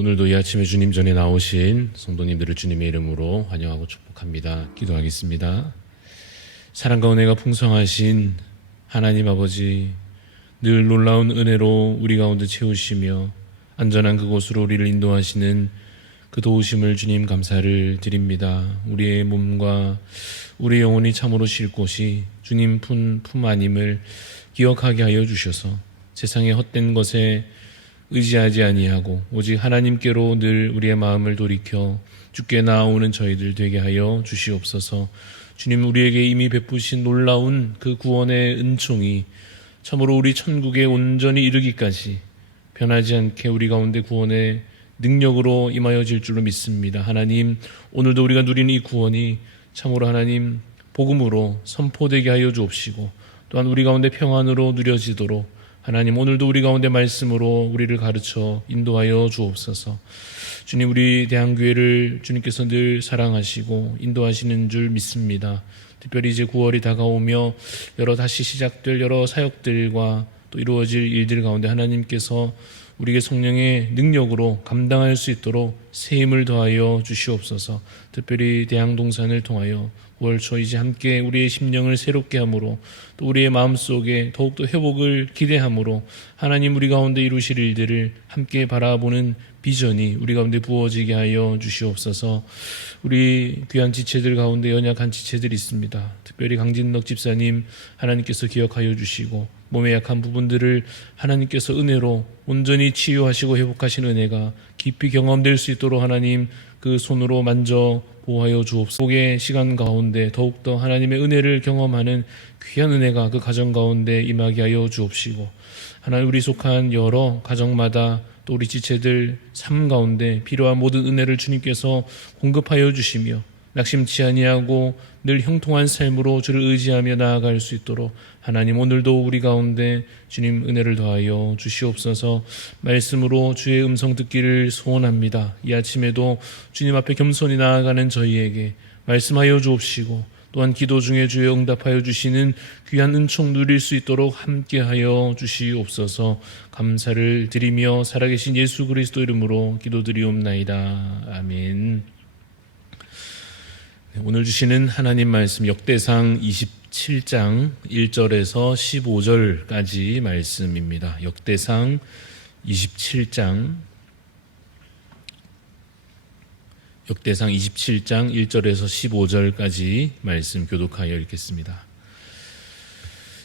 오늘도 이 아침에 주님 전에 나오신 성도님들을 주님의 이름으로 환영하고 축복합니다. 기도하겠습니다. 사랑과 은혜가 풍성하신 하나님 아버지, 늘 놀라운 은혜로 우리 가운데 채우시며 안전한 그곳으로 우리를 인도하시는 그 도우심을 주님 감사를 드립니다. 우리의 몸과 우리 영혼이 참으로 쉴 곳이 주님 품 안임을 기억하게 하여 주셔서 세상의 헛된 것에 의지하지 아니하고 오직 하나님께로 늘 우리의 마음을 돌이켜 주께 나아오는 저희들 되게 하여 주시옵소서. 주님, 우리에게 이미 베푸신 놀라운 그 구원의 은총이 참으로 우리 천국에 온전히 이르기까지 변하지 않게 우리 가운데 구원의 능력으로 임하여질 줄로 믿습니다. 하나님, 오늘도 우리가 누리는 이 구원이 참으로 하나님 복음으로 선포되게 하여 주옵시고 또한 우리 가운데 평안으로 누려지도록 하나님, 오늘도 우리 가운데 말씀으로 우리를 가르쳐 인도하여 주옵소서. 주님, 우리 대한교회를 주님께서 늘 사랑하시고 인도하시는 줄 믿습니다. 특별히 이제 9월이 다가오며 다시 시작될 여러 사역들과 또 이루어질 일들 가운데 하나님께서 우리에게 성령의 능력으로 감당할 수 있도록 새 힘을 더하여 주시옵소서. 특별히 대항동산을 통하여 9월 초 이제 함께 우리의 심령을 새롭게 함으로 또 우리의 마음속에 더욱더 회복을 기대함으로 하나님 우리 가운데 이루실 일들을 함께 바라보는 비전이 우리 가운데 부어지게 하여 주시옵소서. 우리 귀한 지체들 가운데 연약한 지체들이 있습니다. 특별히 강진덕 집사님 하나님께서 기억하여 주시고 몸의 약한 부분들을 하나님께서 은혜로 온전히 치유하시고 회복하신 은혜가 깊이 경험될 수 있도록 하나님 그 손으로 만져 보호하여 주옵소서. 복의 시간 가운데 더욱더 하나님의 은혜를 경험하는 귀한 은혜가 그 가정 가운데 임하게 하여 주옵시고 하나님 우리 속한 여러 가정마다 또 우리 지체들 삶 가운데 필요한 모든 은혜를 주님께서 공급하여 주시며 낙심치 아니하고 늘 형통한 삶으로 주를 의지하며 나아갈 수 있도록 하나님 오늘도 우리 가운데 주님 은혜를 더하여 주시옵소서. 말씀으로 주의 음성 듣기를 소원합니다. 이 아침에도 주님 앞에 겸손히 나아가는 저희에게 말씀하여 주옵시고 또한 기도 중에 주의 응답하여 주시는 귀한 은총 누릴 수 있도록 함께하여 주시옵소서. 감사를 드리며 살아계신 예수 그리스도 이름으로 기도드리옵나이다. 아멘. 오늘 주시는 하나님 말씀 역대상 27장 1절에서 15절까지 말씀입니다. 역대상 27장 1절에서 15절까지 말씀 교독하여 읽겠습니다.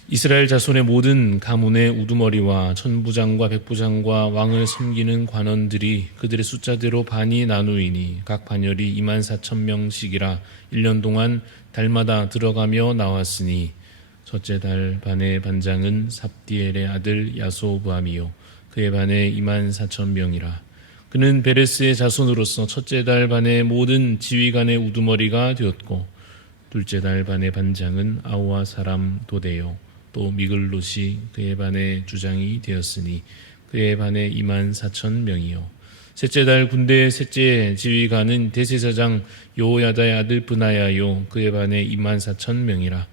이스라엘 자손의 모든 가문의 우두머리와 천부장과 백부장과 왕을 섬기는 관원들이 그들의 숫자대로 반이 나누이니 각 반열이 24,000명씩이라 1년 동안 달마다 들어가며 나왔으니 첫째 달 반의 반장은 삽디엘의 아들 야소부함이요 그의 반에 24,000명이라. 그는 베레스의 자손으로서 첫째 달 반의 모든 지휘관의 우두머리가 되었고 둘째 달 반의 반장은 아우아 사람 도데요 또 미글롯이 그의 반의 주장이 되었으니 그의 반에 24,000명이요 셋째 달 군대의 셋째 지휘관은 대제사장 여호야다의 아들 브나야요 그의 반에 24,000명이라.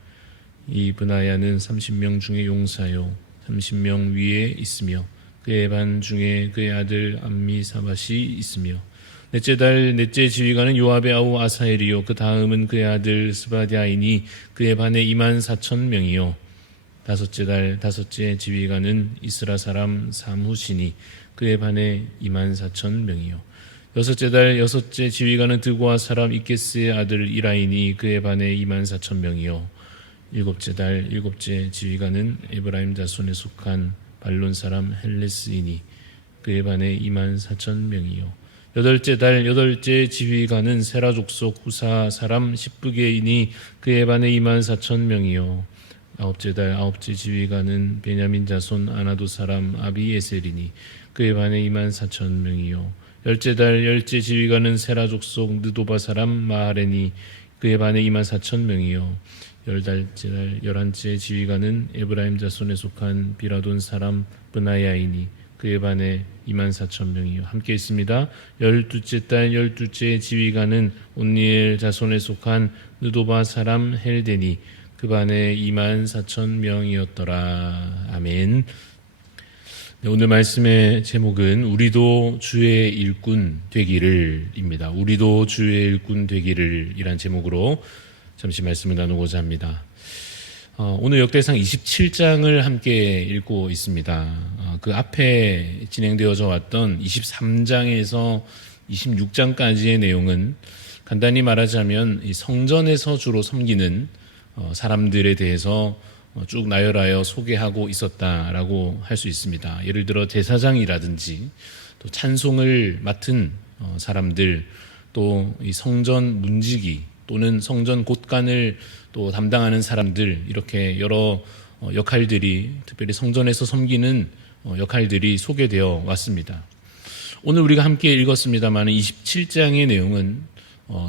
이 브나야는 30명 중에 용사요 30명 위에 있으며 그의 반 중에 그의 아들 암미사밧이 있으며 넷째 달 넷째 지휘관은 요압의 아우 아사엘이요 그 다음은 그의 아들 스바디아이니 그의 반에 24,000명이요 다섯째 달 다섯째 지휘관은 이스라 사람 삼후시니 그의 반에 24,000명이요 여섯째 달 여섯째 지휘관은 드고아 사람 이케스의 아들 이라이니 그의 반에 24,000명이요 일곱째 달 일곱째 지휘관은 에브라임 자손에 속한 발론 사람 헬레스이니 그의 반에 24,000명이요 여덟째 달 여덟째 지휘관은 세라 족속 후사 사람 십부게이니 그의 반에 24,000명이요 아홉째 달 아홉째 지휘관은 베냐민 자손 아나도 사람 아비에셀이니 그의 반에 24,000명이요 열째 달 열째 지휘관은 세라 족속 느도바 사람 마하레니 그의 반에 24,000명이요 열달째 달 열한째 지휘관은 에브라임 자손에 속한 비라돈 사람 브나야이니 그의 반에 24,000명이요 함께 있습니다. 열두째 달 열두째 지휘관은 온니엘 자손에 속한 느도바 사람 헬데니 그 반에 24,000명이었더라. 아멘. 네, 오늘 말씀의 제목은 우리도 주의 일꾼 되기를입니다. 우리도 주의 일꾼 되기를 이란 제목으로 잠시 말씀을 나누고자 합니다. 오늘 역대상 27장을 함께 읽고 있습니다. 그 앞에 진행되어져 왔던 23장에서 26장까지의 내용은 간단히 말하자면 이 성전에서 주로 섬기는 사람들에 대해서 쭉 나열하여 소개하고 있었다라고 할 수 있습니다. 예를 들어 제사장이라든지 또 찬송을 맡은 사람들, 또 이 성전 문지기 또는 성전 곳간을 또 담당하는 사람들, 이렇게 여러 역할들이, 특별히 성전에서 섬기는 역할들이 소개되어 왔습니다. 오늘 우리가 함께 읽었습니다만 27장의 내용은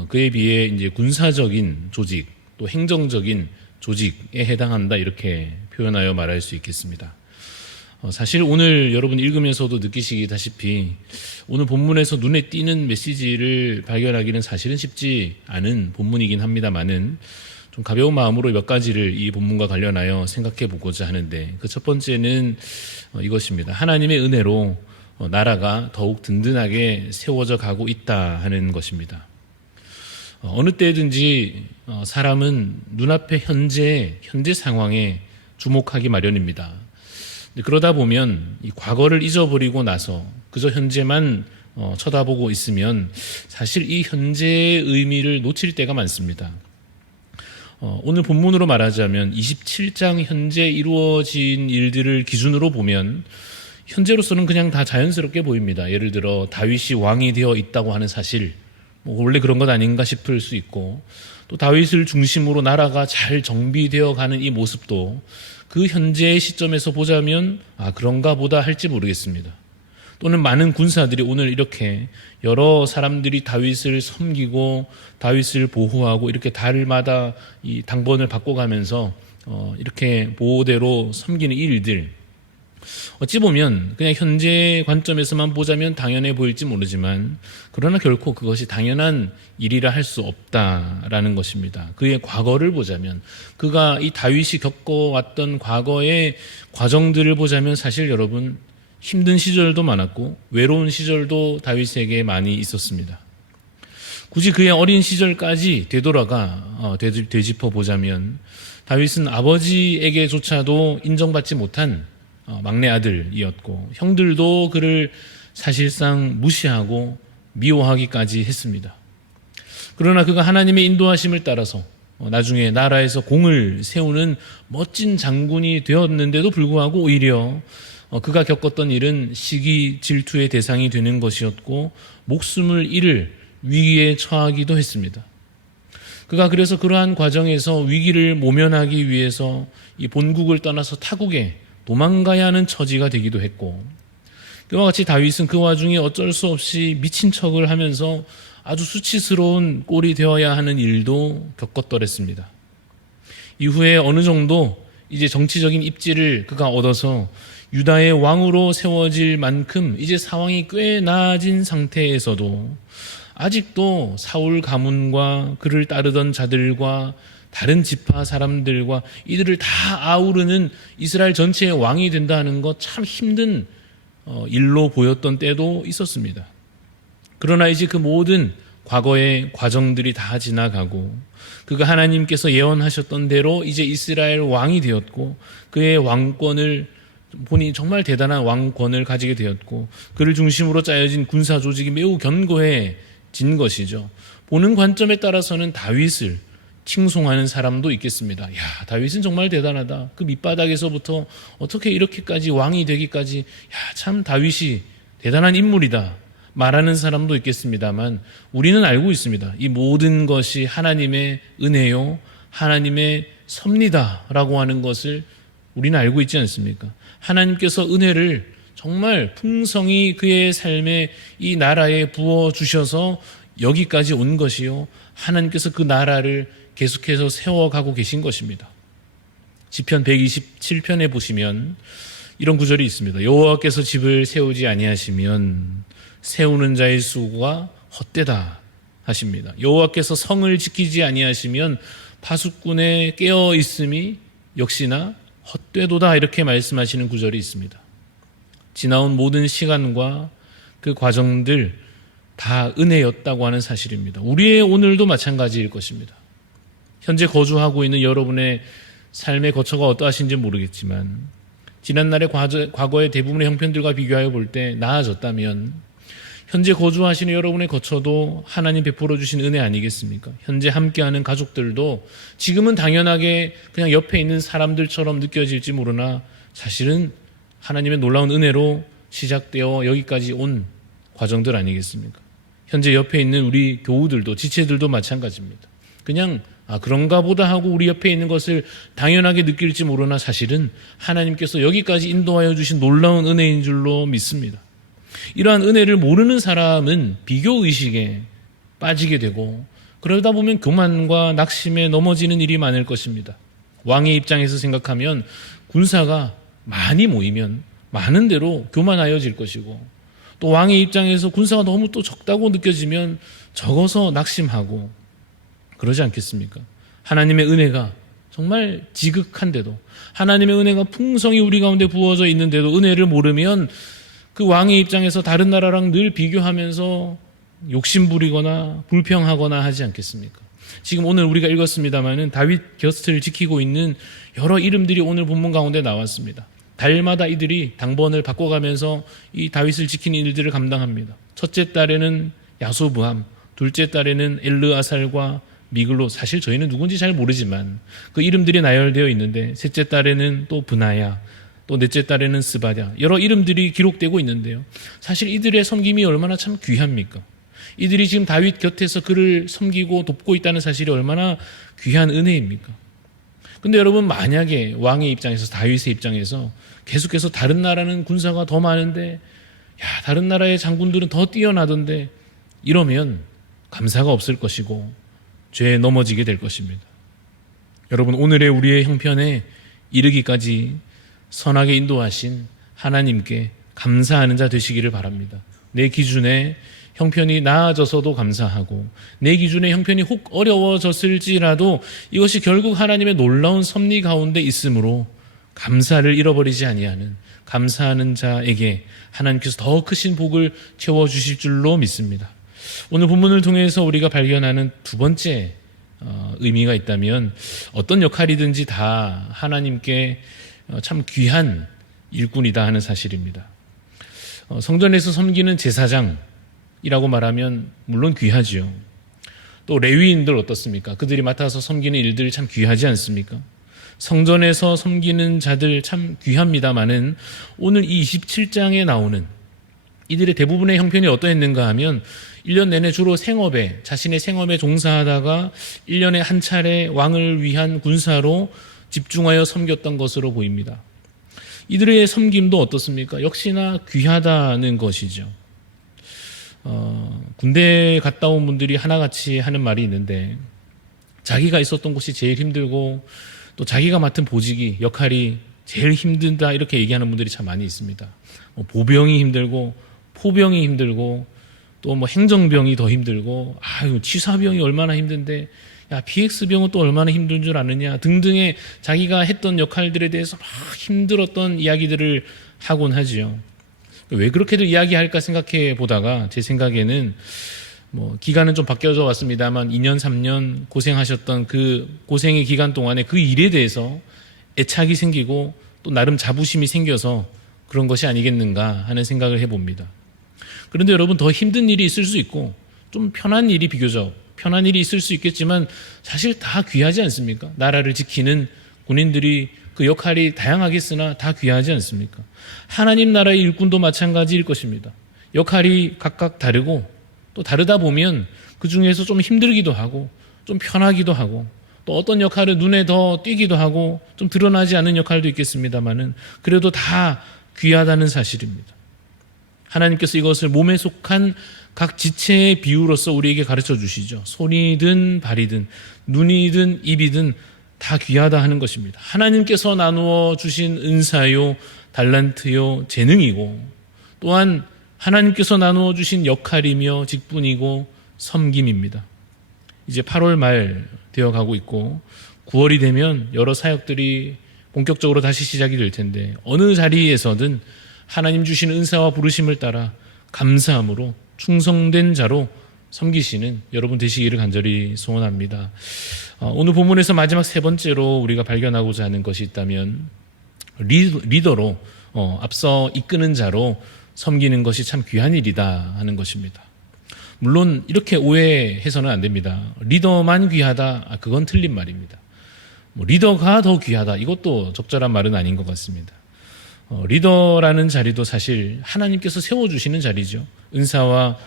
그에 비해 이제 군사적인 조직, 또 행정적인 조직에 해당한다, 이렇게 표현하여 말할 수 있겠습니다. 사실 오늘 여러분 읽으면서도 느끼시다시피 오늘 본문에서 눈에 띄는 메시지를 발견하기는 사실은 쉽지 않은 본문이긴 합니다만은 좀 가벼운 마음으로 몇 가지를 이 본문과 관련하여 생각해 보고자 하는데, 그 첫 번째는 이것입니다. 하나님의 은혜로 나라가 더욱 든든하게 세워져 가고 있다 하는 것입니다. 어느 때든지 사람은 눈앞의 현재 상황에 주목하기 마련입니다. 그러다 보면 이 과거를 잊어버리고 나서 그저 현재만 쳐다보고 있으면 사실 이 현재의 의미를 놓칠 때가 많습니다. 오늘 본문으로 말하자면 27장 현재 이루어진 일들을 기준으로 보면 현재로서는 그냥 다 자연스럽게 보입니다. 예를 들어 다윗이 왕이 되어 있다고 하는 사실, 원래 그런 것 아닌가 싶을 수 있고, 또 다윗을 중심으로 나라가 잘 정비되어 가는 이 모습도 그 현재의 시점에서 보자면 그런가 보다 할지 모르겠습니다. 또는 많은 군사들이 오늘 이렇게 여러 사람들이 다윗을 섬기고 다윗을 보호하고 이렇게 달마다 이 당번을 바꿔가면서 이렇게 보호대로 섬기는 일들, 어찌 보면 그냥 현재 관점에서만 보자면 당연해 보일지 모르지만, 그러나 결코 그것이 당연한 일이라 할 수 없다라는 것입니다. 그의 과거를 보자면, 그가 이 다윗이 겪어왔던 과거의 과정들을 보자면 사실 여러분 힘든 시절도 많았고 외로운 시절도 다윗에게 많이 있었습니다. 굳이 그의 어린 시절까지 되짚어 보자면 다윗은 아버지에게조차도 인정받지 못한 막내 아들이었고, 형들도 그를 사실상 무시하고 미워하기까지 했습니다. 그러나 그가 하나님의 인도하심을 따라서 나중에 나라에서 공을 세우는 멋진 장군이 되었는데도 불구하고 오히려 그가 겪었던 일은 시기 질투의 대상이 되는 것이었고 목숨을 잃을 위기에 처하기도 했습니다. 그가 그래서 그러한 과정에서 위기를 모면하기 위해서 이 본국을 떠나서 타국에 도망가야 하는 처지가 되기도 했고, 그와 같이 다윗은 그 와중에 어쩔 수 없이 미친 척을 하면서 아주 수치스러운 꼴이 되어야 하는 일도 겪었더랬습니다. 이후에 어느 정도 이제 정치적인 입지를 그가 얻어서 유다의 왕으로 세워질 만큼 이제 상황이 꽤 나아진 상태에서도 아직도 사울 가문과 그를 따르던 자들과 다른 지파 사람들과 이들을 다 아우르는 이스라엘 전체의 왕이 된다는 것 참 힘든 일로 보였던 때도 있었습니다. 그러나 이제 그 모든 과거의 과정들이 다 지나가고 그가 하나님께서 예언하셨던 대로 이제 이스라엘 왕이 되었고, 그의 왕권을 보니 정말 대단한 왕권을 가지게 되었고, 그를 중심으로 짜여진 군사 조직이 매우 견고해진 것이죠. 보는 관점에 따라서는 다윗을 칭송하는 사람도 있겠습니다. 야, 다윗은 정말 대단하다. 그 밑바닥에서부터 어떻게 이렇게까지 왕이 되기까지, 야, 참 다윗이 대단한 인물이다 말하는 사람도 있겠습니다만, 우리는 알고 있습니다. 이 모든 것이 하나님의 은혜요, 하나님의 섭리다라고 하는 것을 우리는 알고 있지 않습니까? 하나님께서 은혜를 정말 풍성히 그의 삶에 이 나라에 부어주셔서 여기까지 온 것이요, 하나님께서 그 나라를 계속해서 세워가고 계신 것입니다. 시편 127편에 보시면 이런 구절이 있습니다. 여호와께서 집을 세우지 아니하시면 세우는 자의 수고가 헛되다 하십니다. 여호와께서 성을 지키지 아니하시면 파수꾼의 깨어 있음이 역시나 헛되도다, 이렇게 말씀하시는 구절이 있습니다. 지나온 모든 시간과 그 과정들 다 은혜였다고 하는 사실입니다. 우리의 오늘도 마찬가지일 것입니다. 현재 거주하고 있는 여러분의 삶의 거처가 어떠하신지 모르겠지만 지난날의 과거의 대부분의 형편들과 비교하여 볼 때 나아졌다면 현재 거주하시는 여러분의 거처도 하나님 베풀어 주신 은혜 아니겠습니까? 현재 함께하는 가족들도 지금은 당연하게 그냥 옆에 있는 사람들처럼 느껴질지 모르나 사실은 하나님의 놀라운 은혜로 시작되어 여기까지 온 과정들 아니겠습니까? 현재 옆에 있는 우리 교우들도 지체들도 마찬가지입니다. 그냥 그런가 보다 하고 우리 옆에 있는 것을 당연하게 느낄지 모르나 사실은 하나님께서 여기까지 인도하여 주신 놀라운 은혜인 줄로 믿습니다. 이러한 은혜를 모르는 사람은 비교의식에 빠지게 되고 그러다 보면 교만과 낙심에 넘어지는 일이 많을 것입니다. 왕의 입장에서 생각하면 군사가 많이 모이면 많은 대로 교만하여질 것이고 또 왕의 입장에서 군사가 너무 또 적다고 느껴지면 적어서 낙심하고 그러지 않겠습니까? 하나님의 은혜가 정말 지극한데도 하나님의 은혜가 풍성히 우리 가운데 부어져 있는데도 은혜를 모르면 그 왕의 입장에서 다른 나라랑 늘 비교하면서 욕심부리거나 불평하거나 하지 않겠습니까? 지금 오늘 우리가 읽었습니다마는 다윗 곁을 지키고 있는 여러 이름들이 오늘 본문 가운데 나왔습니다. 달마다 이들이 당번을 바꿔가면서 이 다윗을 지키는 일들을 감당합니다. 첫째 딸에는 야소부함, 둘째 딸에는 엘르아살과 미글로, 사실 저희는 누군지 잘 모르지만 그 이름들이 나열되어 있는데 셋째 딸에는 또 브나야, 또 넷째 딸에는 스바랴, 여러 이름들이 기록되고 있는데요. 사실 이들의 섬김이 얼마나 참 귀합니까? 이들이 지금 다윗 곁에서 그를 섬기고 돕고 있다는 사실이 얼마나 귀한 은혜입니까? 근데 여러분, 만약에 왕의 입장에서, 다윗의 입장에서 계속해서 다른 나라는 군사가 더 많은데 다른 나라의 장군들은 더 뛰어나던데 이러면 감사가 없을 것이고 죄에 넘어지게 될 것입니다. 여러분, 오늘의 우리의 형편에 이르기까지 선하게 인도하신 하나님께 감사하는 자 되시기를 바랍니다. 내 기준에 형편이 나아져서도 감사하고 내 기준에 형편이 혹 어려워졌을지라도 이것이 결국 하나님의 놀라운 섭리 가운데 있으므로 감사를 잃어버리지 아니하는, 감사하는 자에게 하나님께서 더 크신 복을 채워주실 줄로 믿습니다. 오늘 본문을 통해서 우리가 발견하는 두 번째 의미가 있다면 어떤 역할이든지 다 하나님께 참 귀한 일꾼이다 하는 사실입니다. 성전에서 섬기는 제사장이라고 말하면 물론 귀하지요. 또 레위인들 어떻습니까? 그들이 맡아서 섬기는 일들 참 귀하지 않습니까? 성전에서 섬기는 자들 참 귀합니다마는 오늘 이 27장에 나오는 이들의 대부분의 형편이 어떠했는가 하면 1년 내내 주로 생업에, 자신의 생업에 종사하다가 1년에 한 차례 왕을 위한 군사로 집중하여 섬겼던 것으로 보입니다. 이들의 섬김도 어떻습니까? 역시나 귀하다는 것이죠. 군대에 갔다 온 분들이 하나같이 하는 말이 있는데 자기가 있었던 곳이 제일 힘들고 또 자기가 맡은 보직이, 역할이 제일 힘든다 이렇게 얘기하는 분들이 참 많이 있습니다. 보병이 힘들고 포병이 힘들고 또 행정병이 더 힘들고 치사병이 얼마나 힘든데 PX병은 또 얼마나 힘든 줄 아느냐 등등의 자기가 했던 역할들에 대해서 막 힘들었던 이야기들을 하곤 하지요. 왜 그렇게들 이야기할까 생각해 보다가 제 생각에는 기간은 좀 바뀌어져 왔습니다만 2년 3년 고생하셨던 그 고생의 기간 동안에 그 일에 대해서 애착이 생기고 또 나름 자부심이 생겨서 그런 것이 아니겠는가 하는 생각을 해봅니다. 그런데 여러분, 더 힘든 일이 있을 수 있고 좀 편한 일이, 비교적 편한 일이 있을 수 있겠지만 사실 다 귀하지 않습니까? 나라를 지키는 군인들이 그 역할이 다양하겠으나 다 귀하지 않습니까? 하나님 나라의 일꾼도 마찬가지일 것입니다. 역할이 각각 다르고 또 다르다 보면 그 중에서 좀 힘들기도 하고 좀 편하기도 하고 또 어떤 역할은 눈에 더 띄기도 하고 좀 드러나지 않는 역할도 있겠습니다만은 그래도 다 귀하다는 사실입니다. 하나님께서 이것을 몸에 속한 각 지체의 비유로서 우리에게 가르쳐 주시죠. 손이든 발이든 눈이든 입이든 다 귀하다 하는 것입니다. 하나님께서 나누어 주신 은사요, 달란트요, 재능이고 또한 하나님께서 나누어 주신 역할이며 직분이고 섬김입니다. 이제 8월 말 되어가고 있고 9월이 되면 여러 사역들이 본격적으로 다시 시작이 될 텐데 어느 자리에서든 하나님 주신 은사와 부르심을 따라 감사함으로 충성된 자로 섬기시는 여러분 되시기를 간절히 소원합니다. 오늘 본문에서 마지막 세 번째로 우리가 발견하고자 하는 것이 있다면 리더로 앞서 이끄는 자로 섬기는 것이 참 귀한 일이다 하는 것입니다. 물론 이렇게 오해해서는 안 됩니다. 리더만 귀하다, 그건 틀린 말입니다. 리더가 더 귀하다, 이것도 적절한 말은 아닌 것 같습니다. 리더라는 자리도 사실 하나님께서 세워주시는 자리죠. 은사와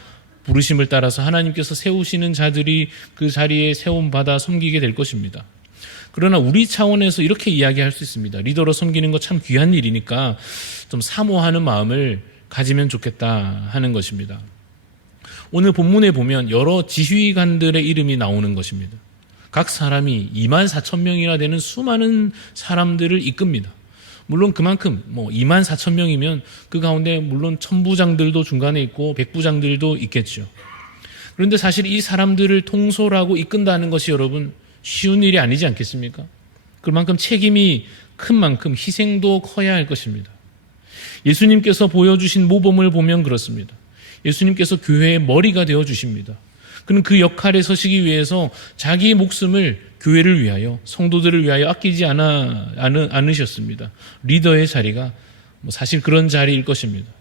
부르심을 따라서 하나님께서 세우시는 자들이 그 자리에 세움받아 섬기게 될 것입니다. 그러나 우리 차원에서 이렇게 이야기할 수 있습니다. 리더로 섬기는 거 참 귀한 일이니까 좀 사모하는 마음을 가지면 좋겠다 하는 것입니다. 오늘 본문에 보면 여러 지휘관들의 이름이 나오는 것입니다. 각 사람이 24,000명이나 되는 수많은 사람들을 이끕니다. 물론 그만큼 24,000명이면 그 가운데 물론 천부장들도 중간에 있고 백부장들도 있겠죠. 그런데 사실 이 사람들을 통솔하고 이끈다는 것이 여러분 쉬운 일이 아니지 않겠습니까? 그만큼 책임이 큰 만큼 희생도 커야 할 것입니다. 예수님께서 보여주신 모범을 보면 그렇습니다. 예수님께서 교회의 머리가 되어주십니다. 그는 그 역할에 서시기 위해서 자기의 목숨을 교회를 위하여 성도들을 위하여 아끼지 않으셨습니다. 리더의 자리가 사실 그런 자리일 것입니다.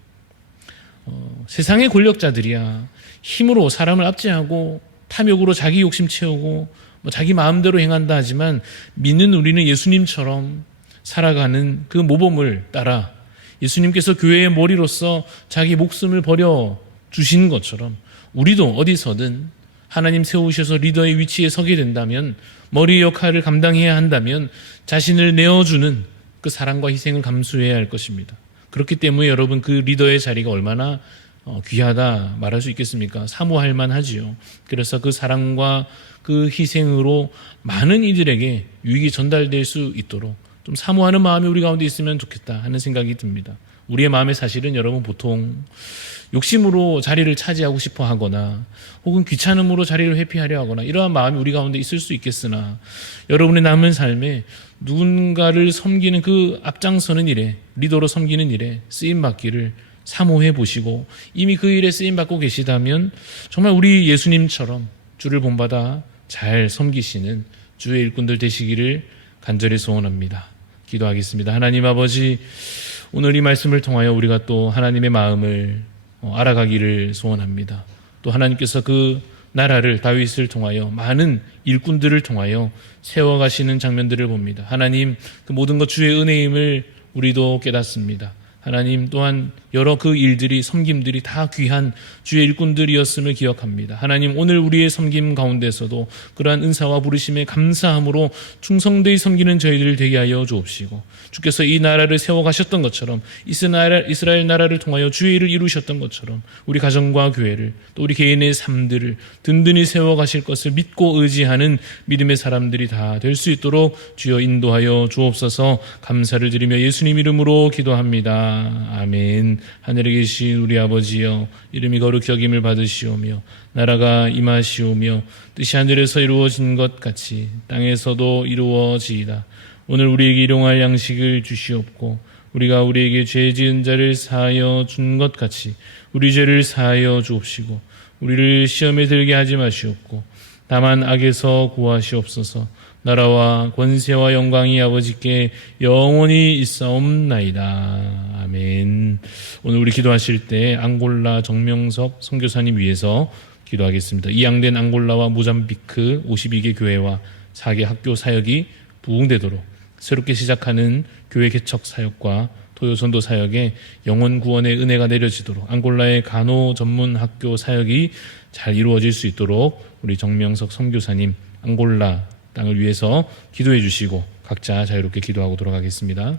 세상의 권력자들이야 힘으로 사람을 압제하고 탐욕으로 자기 욕심 채우고 자기 마음대로 행한다 하지만 믿는 우리는 예수님처럼 살아가는 그 모범을 따라 예수님께서 교회의 머리로서 자기 목숨을 버려 주신 것처럼 우리도 어디서든 하나님 세우셔서 리더의 위치에 서게 된다면 머리 역할을 감당해야 한다면 자신을 내어주는 그 사랑과 희생을 감수해야 할 것입니다. 그렇기 때문에 여러분 그 리더의 자리가 얼마나 귀하다 말할 수 있겠습니까? 사모할 만하지요. 그래서 그 사랑과 그 희생으로 많은 이들에게 유익이 전달될 수 있도록 좀 사모하는 마음이 우리 가운데 있으면 좋겠다 하는 생각이 듭니다. 우리의 마음의 사실은 여러분 보통 욕심으로 자리를 차지하고 싶어 하거나 혹은 귀찮음으로 자리를 회피하려 하거나 이러한 마음이 우리 가운데 있을 수 있겠으나 여러분의 남은 삶에 누군가를 섬기는 그 앞장서는 일에 리더로 섬기는 일에 쓰임받기를 사모해 보시고 이미 그 일에 쓰임받고 계시다면 정말 우리 예수님처럼 주를 본받아 잘 섬기시는 주의 일꾼들 되시기를 간절히 소원합니다. 기도하겠습니다. 하나님 아버지, 오늘 이 말씀을 통하여 우리가 또 하나님의 마음을 알아가기를 소원합니다. 또 하나님께서 그 나라를 다윗을 통하여 많은 일꾼들을 통하여 세워가시는 장면들을 봅니다. 하나님, 그 모든 것 주의 은혜임을 우리도 깨닫습니다. 하나님 또한 여러 그 일들이 섬김들이 다 귀한 주의 일꾼들이었음을 기억합니다. 하나님 오늘 우리의 섬김 가운데서도 그러한 은사와 부르심에 감사함으로 충성되이 섬기는 저희들 되게 하여 주옵시고 주께서 이 나라를 세워가셨던 것처럼 이스라엘 나라를 통하여 주의 일을 이루셨던 것처럼 우리 가정과 교회를 또 우리 개인의 삶들을 든든히 세워가실 것을 믿고 의지하는 믿음의 사람들이 다 될 수 있도록 주여 인도하여 주옵소서. 감사를 드리며 예수님 이름으로 기도합니다. 아멘. 하늘에 계신 우리 아버지여, 이름이 거룩히 여김을 받으시오며 나라가 임하시오며 뜻이 하늘에서 이루어진 것 같이 땅에서도 이루어지이다. 오늘 우리에게 일용할 양식을 주시옵고 우리가 우리에게 죄 지은 자를 사하여 준 것 같이 우리 죄를 사하여 주옵시고 우리를 시험에 들게 하지 마시옵고 다만 악에서 구하시옵소서. 나라와 권세와 영광이 아버지께 영원히 있사옵나이다. 아멘. 오늘 우리 기도하실 때 앙골라 정명석 선교사님 위해서 기도하겠습니다. 이양된 앙골라와 모잠비크 52개 교회와 4개 학교 사역이 부흥되도록 새롭게 시작하는 교회 개척 사역과 토요선도 사역에 영혼 구원의 은혜가 내려지도록 앙골라의 간호 전문 학교 사역이 잘 이루어질 수 있도록 우리 정명석 선교사님 앙골라 땅을 위해서 기도해 주시고 각자 자유롭게 기도하고 돌아가겠습니다.